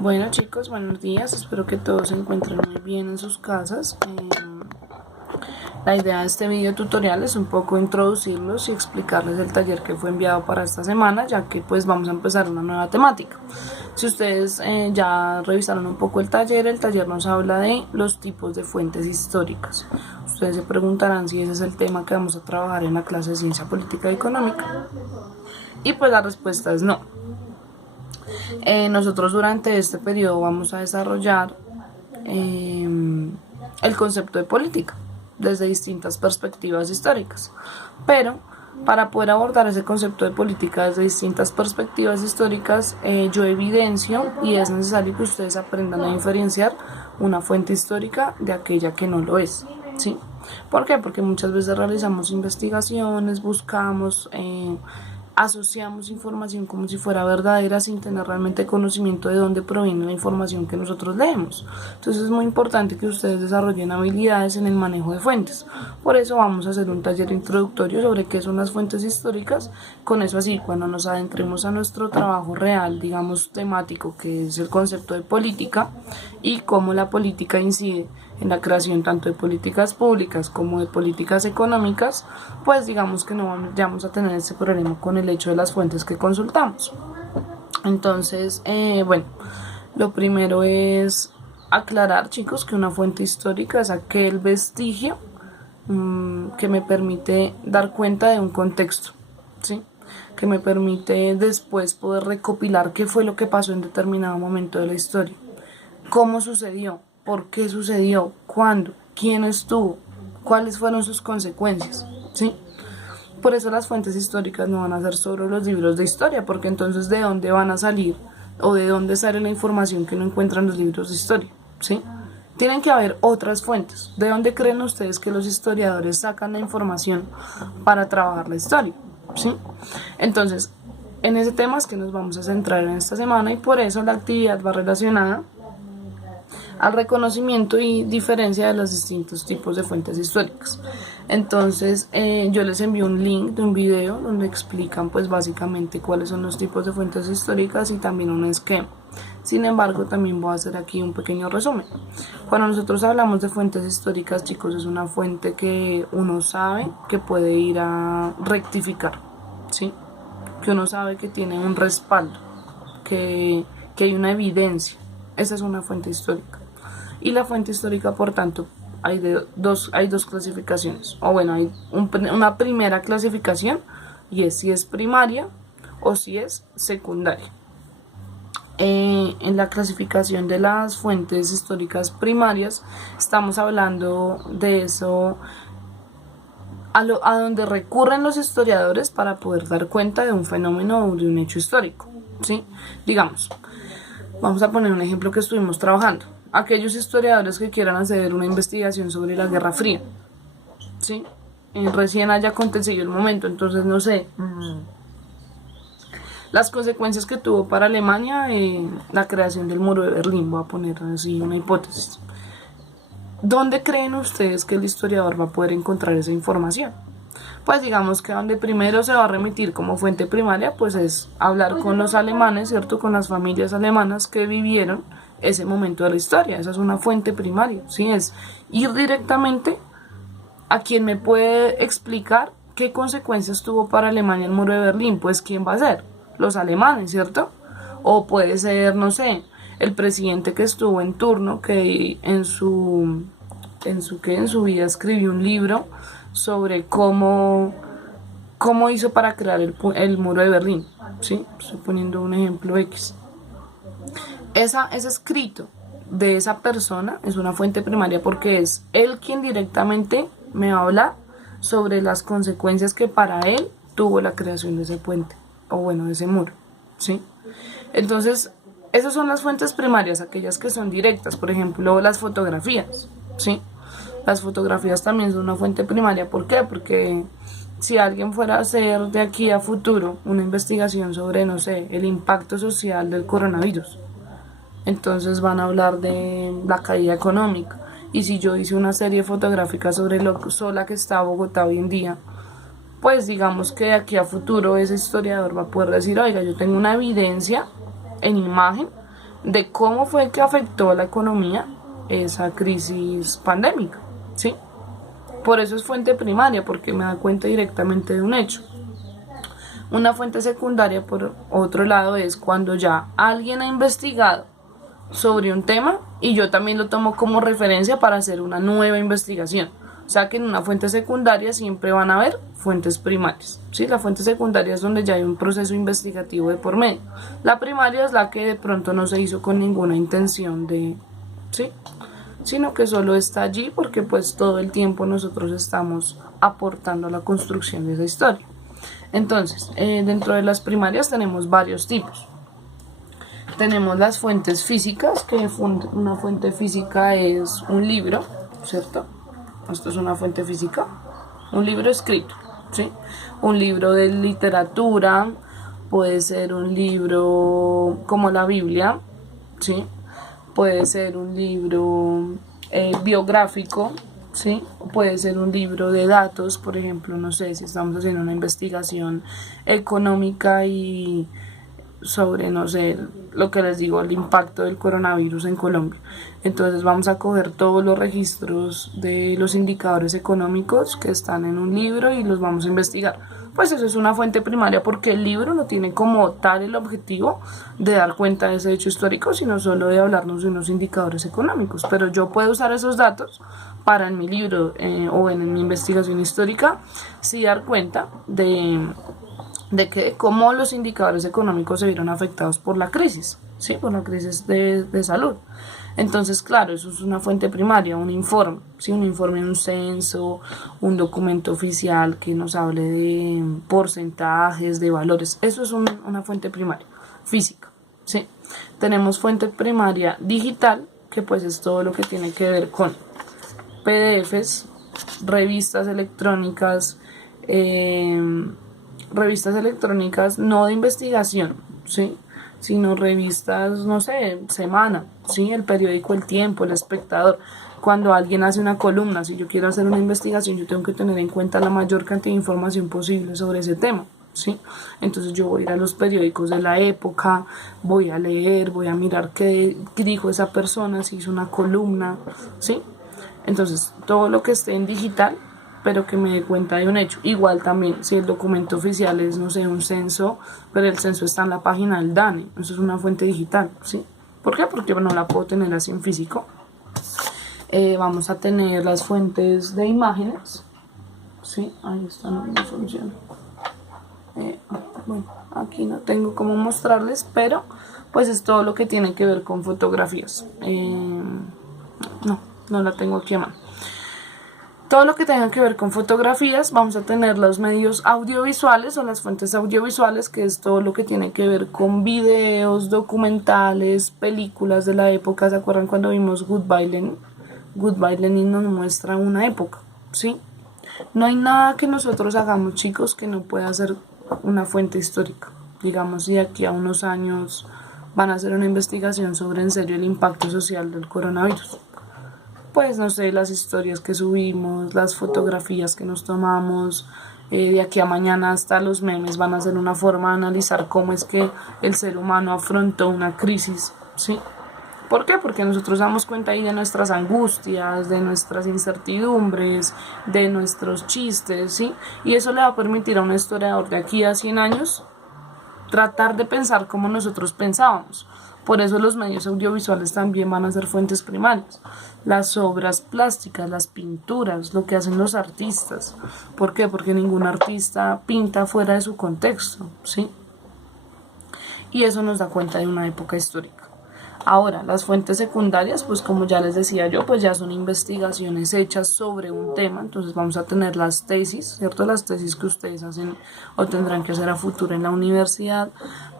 Bueno chicos, buenos días, espero que todos se encuentren muy bien en sus casas. La idea de este video tutorial es un poco introducirlos y explicarles el taller que fue enviado para esta semana, ya que pues vamos a empezar una nueva temática. Si ustedes ya revisaron un poco el taller nos habla de los tipos de fuentes históricas. Ustedes se preguntarán si ese es el tema que vamos a trabajar en la clase de Ciencia Política y Económica. Y pues la respuesta es no. Nosotros durante este periodo vamos a desarrollar el concepto de política desde distintas perspectivas históricas, pero para poder abordar ese concepto de política desde distintas perspectivas históricas, yo evidencio y es necesario que ustedes aprendan a diferenciar una fuente histórica de aquella que no lo es, ¿sí? ¿Por qué? Porque muchas veces realizamos investigaciones, buscamos, asociamos información como si fuera verdadera sin tener realmente conocimiento de dónde proviene la información que nosotros leemos. Entonces es muy importante que ustedes desarrollen habilidades en el manejo de fuentes. Por eso vamos a hacer un taller introductorio sobre qué son las fuentes históricas. Con eso así, cuando nos adentremos a nuestro trabajo real, digamos temático, que es el concepto de política y cómo la política incide en la creación tanto de políticas públicas como de políticas económicas, pues digamos que no vamos a tener ese problema con el hecho de las fuentes que consultamos. Entonces, bueno, lo primero es aclarar, chicos, que una fuente histórica es aquel vestigio que me permite dar cuenta de un contexto, ¿sí? Que me permite después poder recopilar qué fue lo que pasó en determinado momento de la historia, cómo sucedió, por qué sucedió, cuándo, quién estuvo, cuáles fueron sus consecuencias, ¿sí? Por eso las fuentes históricas no van a ser solo los libros de historia, porque entonces ¿de dónde van a salir o de dónde sale la información que no encuentran los libros de historia, ¿sí? Tienen que haber otras fuentes. ¿De dónde creen ustedes que los historiadores sacan la información para trabajar la historia, ¿sí? Entonces, en ese tema es que nos vamos a centrar en esta semana y por eso la actividad va relacionada al reconocimiento y diferencia de los distintos tipos de fuentes históricas. Entonces yo les envío un link de un video donde explican pues básicamente cuáles son los tipos de fuentes históricas y también un esquema. Sin embargo, también voy a hacer aquí un pequeño resumen. Cuando nosotros hablamos de fuentes históricas, chicos, es una fuente que uno sabe que puede ir a rectificar, ¿sí? Que uno sabe que tiene un respaldo, que hay una evidencia. Esa es una fuente histórica. Y la fuente histórica, por tanto, hay dos clasificaciones. O bueno, hay una primera clasificación y es si es primaria o si es secundaria. En la clasificación de las fuentes históricas primarias estamos hablando de eso a donde recurren los historiadores para poder dar cuenta de un fenómeno o de un hecho histórico, ¿sí? Digamos, vamos a poner un ejemplo que estuvimos trabajando. Aquellos historiadores que quieran hacer una investigación sobre la Guerra Fría, ¿sí? Recién haya acontecido el momento, entonces no sé, las consecuencias que tuvo para Alemania la creación del muro de Berlín, voy a poner así una hipótesis. ¿Dónde creen ustedes que el historiador va a poder encontrar esa información? Pues digamos que donde primero se va a remitir como fuente primaria, pues es hablar con los alemanes, ¿cierto? Con las familias alemanas que vivieron ese momento de la historia. Esa es una fuente primaria, ¿sí? Es ir directamente a quien me puede explicar qué consecuencias tuvo para Alemania el muro de Berlín. Pues ¿quién va a ser? Los alemanes, ¿cierto? O puede ser, no sé, el presidente que estuvo en turno, que en su vida escribió un libro sobre cómo hizo para crear el muro de Berlín, ¿sí? Estoy poniendo un ejemplo X. Ese escrito de esa persona es una fuente primaria porque es él quien directamente me va a hablar sobre las consecuencias que para él tuvo la creación de ese puente, o bueno, de ese muro, ¿sí? Entonces, esas son las fuentes primarias, aquellas que son directas, por ejemplo, las fotografías, ¿sí? Las fotografías también son una fuente primaria. ¿Por qué? Porque si alguien fuera a hacer de aquí a futuro una investigación sobre, no sé, el impacto social del coronavirus, entonces van a hablar de la caída económica. Y si yo hice una serie fotográfica sobre lo sola que está Bogotá hoy en día, pues digamos que de aquí a futuro ese historiador va a poder decir, oiga, yo tengo una evidencia en imagen de cómo fue que afectó a la economía esa crisis pandémica, ¿sí? Por eso es fuente primaria, porque me da cuenta directamente de un hecho. Una fuente secundaria, por otro lado, es cuando ya alguien ha investigado sobre un tema y yo también lo tomo como referencia para hacer una nueva investigación. O sea que en una fuente secundaria siempre van a haber fuentes primarias, ¿sí? La fuente secundaria es donde ya hay un proceso investigativo de por medio. La primaria es la que de pronto no se hizo con ninguna intención de, ¿sí? Sino que solo está allí porque pues todo el tiempo nosotros estamos aportando a la construcción de esa historia. Entonces, dentro de las primarias tenemos varios tipos. Tenemos las fuentes físicas, que una fuente física es un libro, ¿cierto? Esto es una fuente física, un libro escrito, ¿sí? Un libro de literatura, puede ser un libro como la Biblia, ¿sí? Puede ser un libro biográfico, ¿sí? Puede ser un libro de datos, por ejemplo, no sé, si estamos haciendo una investigación económica y sobre, no sé, lo que les digo, el impacto del coronavirus en Colombia. Entonces vamos a coger todos los registros de los indicadores económicos que están en un libro y los vamos a investigar. Pues eso es una fuente primaria porque el libro no tiene como tal el objetivo de dar cuenta de ese hecho histórico, sino solo de hablarnos de unos indicadores económicos. Pero yo puedo usar esos datos para en mi libro o en mi investigación histórica sí dar cuenta de que cómo los indicadores económicos se vieron afectados por la crisis, ¿sí? Por la crisis de salud. Entonces, claro, eso es una fuente primaria, un informe, ¿sí? Un informe de un censo, un documento oficial que nos hable de porcentajes, de valores. Eso es una fuente primaria, física, ¿sí? Tenemos fuente primaria digital, que pues es todo lo que tiene que ver con PDFs, revistas electrónicas, no de investigación, ¿sí? Sino revistas, no sé, Semana, ¿sí? El periódico El Tiempo, El Espectador. Cuando alguien hace una columna, si yo quiero hacer una investigación, yo tengo que tener en cuenta la mayor cantidad de información posible sobre ese tema, ¿sí? Entonces yo voy a ir a los periódicos de la época, voy a leer, voy a mirar qué dijo esa persona, si hizo una columna, ¿sí? Entonces, todo lo que esté en digital, pero que me dé cuenta de un hecho. Igual también, si el documento oficial es, no sé, un censo, pero el censo está en la página del DANE, eso es una fuente digital, ¿sí? ¿Por qué? Porque no la puedo tener así en físico. Vamos a tener las fuentes de imágenes, ¿sí? Ahí están, no funciona. Bueno, aquí no tengo cómo mostrarles, pero pues es todo lo que tiene que ver con fotografías. No la tengo aquí a mano. Todo lo que tenga que ver con fotografías, vamos a tener los medios audiovisuales o las fuentes audiovisuales, que es todo lo que tiene que ver con videos, documentales, películas de la época. ¿Se acuerdan cuando vimos Goodbye Lenin? Goodbye Lenin nos muestra una época, ¿sí? No hay nada que nosotros hagamos, chicos, que no pueda ser una fuente histórica. Digamos, si aquí a unos años van a hacer una investigación sobre en serio el impacto social del coronavirus. Pues no sé, las historias que subimos, las fotografías que nos tomamos, de aquí a mañana hasta los memes van a ser una forma de analizar cómo es que el ser humano afrontó una crisis, ¿sí? ¿Por qué? Porque nosotros damos cuenta ahí de nuestras angustias, de nuestras incertidumbres, de nuestros chistes, ¿sí? Y eso le va a permitir a un historiador de aquí a 100 años tratar de pensar como nosotros pensábamos. Por eso los medios audiovisuales también van a ser fuentes primarias. Las obras plásticas, las pinturas, lo que hacen los artistas. ¿Por qué? Porque ningún artista pinta fuera de su contexto, ¿sí? Y eso nos da cuenta de una época histórica. Ahora, las fuentes secundarias, pues como ya les decía yo, pues ya son investigaciones hechas sobre un tema. Entonces vamos a tener las tesis, ¿cierto? Las tesis que ustedes hacen o tendrán que hacer a futuro en la universidad.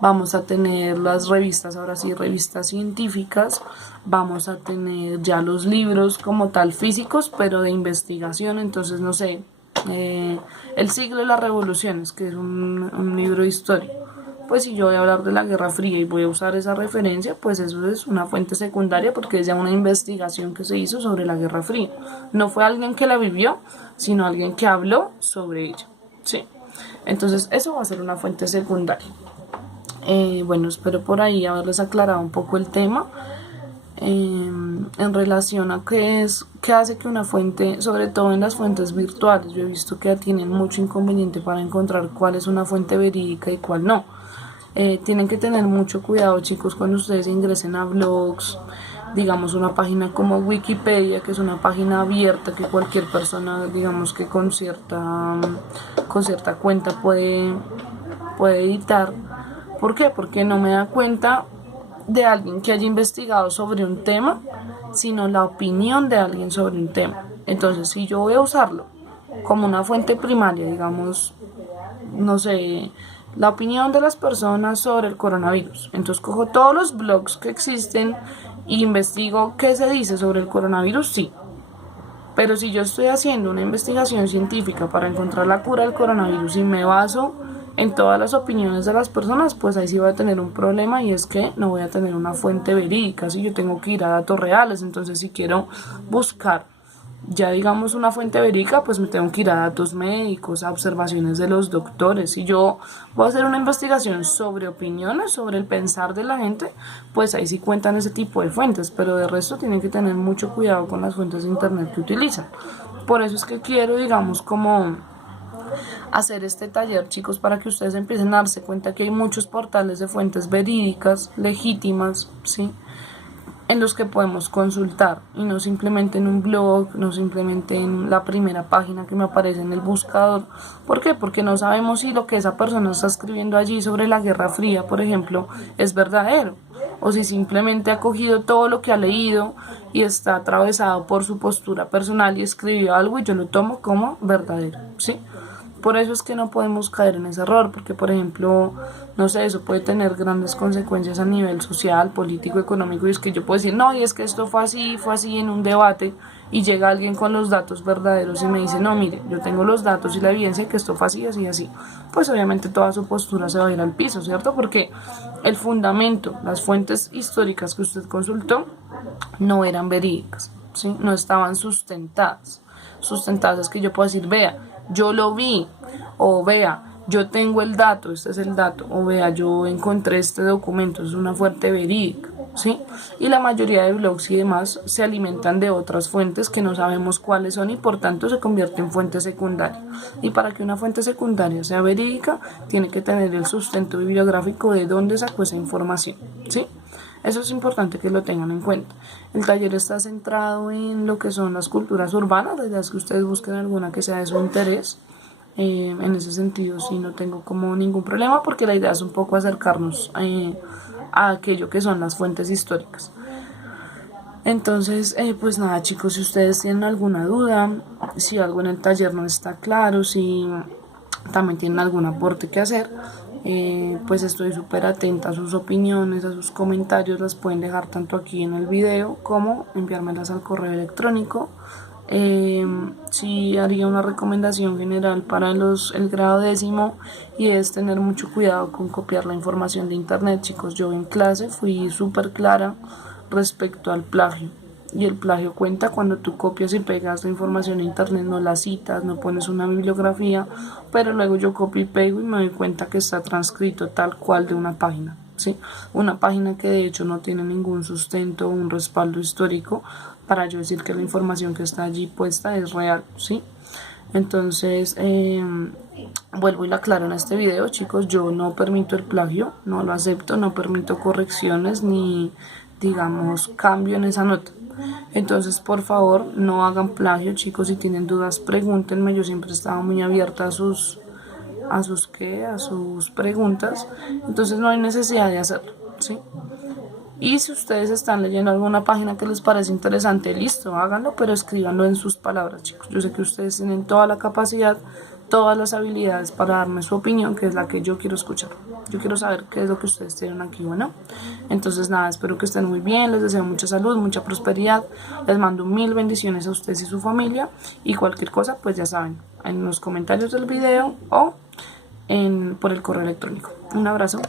Vamos a tener las revistas, ahora sí, revistas científicas. Vamos a tener ya los libros como tal físicos, pero de investigación. Entonces, no sé, El siglo de las revoluciones, que es un libro de historia. Pues si yo voy a hablar de la Guerra Fría y voy a usar esa referencia, pues eso es una fuente secundaria porque es ya una investigación que se hizo sobre la Guerra Fría. No fue alguien que la vivió, sino alguien que habló sobre ella, ¿sí? Entonces eso va a ser una fuente secundaria. Bueno, espero por ahí haberles aclarado un poco el tema en relación a qué hace que una fuente, sobre todo en las fuentes virtuales, yo he visto que tienen mucho inconveniente para encontrar cuál es una fuente verídica y cuál no. Tienen que tener mucho cuidado, chicos, cuando ustedes ingresen a blogs, digamos una página como Wikipedia, que es una página abierta que cualquier persona, digamos que con cierta cuenta puede editar. ¿Por qué? Porque no me da cuenta de alguien que haya investigado sobre un tema, sino la opinión de alguien sobre un tema. Entonces, si yo voy a usarlo como una fuente primaria, digamos, no sé, la opinión de las personas sobre el coronavirus, entonces cojo todos los blogs que existen e investigo qué se dice sobre el coronavirus, sí. Pero si yo estoy haciendo una investigación científica para encontrar la cura del coronavirus y me baso en todas las opiniones de las personas, pues ahí sí voy a tener un problema, y es que no voy a tener una fuente verídica. Si yo tengo que ir a datos reales, entonces si quiero buscar ya digamos una fuente verídica, pues me tengo que ir a datos médicos, a observaciones de los doctores. Si yo voy a hacer una investigación sobre opiniones, sobre el pensar de la gente, pues ahí sí cuentan ese tipo de fuentes, pero de resto tienen que tener mucho cuidado con las fuentes de internet que utilizan. Por eso es que quiero, digamos, como hacer este taller, chicos, para que ustedes empiecen a darse cuenta que hay muchos portales de fuentes verídicas, legítimas, ¿sí?, en los que podemos consultar, y no simplemente en un blog, no simplemente en la primera página que me aparece en el buscador. ¿Por qué? Porque no sabemos si lo que esa persona está escribiendo allí sobre la Guerra Fría, por ejemplo, es verdadero, o si simplemente ha cogido todo lo que ha leído y está atravesado por su postura personal y escribió algo y yo lo tomo como verdadero, ¿sí? Por eso es que no podemos caer en ese error, porque por ejemplo, no sé, eso puede tener grandes consecuencias a nivel social, político, económico, y es que yo puedo decir, no, y es que esto fue así en un debate, y llega alguien con los datos verdaderos y me dice, no, mire, yo tengo los datos y la evidencia de que esto fue así, así, así. Pues obviamente toda su postura se va a ir al piso, ¿cierto? Porque el fundamento, las fuentes históricas que usted consultó, no eran verídicas, ¿sí? No estaban sustentadas. Sustentadas es que yo puedo decir, vea, yo lo vi, o vea, yo tengo el dato, este es el dato, o vea, yo encontré este documento, es una fuente verídica, ¿sí? Y la mayoría de blogs y demás se alimentan de otras fuentes que no sabemos cuáles son, y por tanto se convierte en fuente secundaria. Y para que una fuente secundaria sea verídica, tiene que tener el sustento bibliográfico de dónde sacó esa información, ¿sí? Eso es importante que lo tengan en cuenta. El taller está centrado en lo que son las culturas urbanas, la idea es que ustedes busquen alguna que sea de su interés. En ese sentido sí no tengo como ningún problema, porque la idea es un poco acercarnos a aquello que son las fuentes históricas. Entonces, pues nada, chicos, si ustedes tienen alguna duda, si algo en el taller no está claro, si también tienen algún aporte que hacer, pues estoy súper atenta a sus opiniones, a sus comentarios. Las pueden dejar tanto aquí en el video como enviármelas al correo electrónico. Sí haría una recomendación general para el grado 10º, y es tener mucho cuidado con copiar la información de internet, chicos. Yo en clase fui súper clara respecto al plagio, y el plagio cuenta cuando tú copias y pegas la información de internet, no la citas, no pones una bibliografía, pero luego yo copio y pego y me doy cuenta que está transcrito tal cual de una página, ¿sí? Una página que de hecho no tiene ningún sustento o un respaldo histórico para yo decir que la información que está allí puesta es real, ¿sí? Entonces, vuelvo y lo aclaro en este video, chicos, yo no permito el plagio, no lo acepto, no permito correcciones ni, digamos, cambio en esa nota. Entonces, por favor, no hagan plagio, chicos. Si tienen dudas, pregúntenme. Yo siempre estaba muy abierta a sus preguntas. Entonces no hay necesidad de hacerlo, ¿sí? Y si ustedes están leyendo alguna página que les parece interesante, listo, háganlo, pero escríbanlo en sus palabras, chicos. Yo sé que ustedes tienen toda la capacidad, todas las habilidades para darme su opinión, que es la que yo quiero escuchar. Yo quiero saber qué es lo que ustedes tienen aquí, bueno. Entonces nada, espero que estén muy bien, les deseo mucha salud, mucha prosperidad, les mando 1000 bendiciones a ustedes y su familia, y cualquier cosa, pues ya saben, en los comentarios del video o por el correo electrónico. Un abrazo.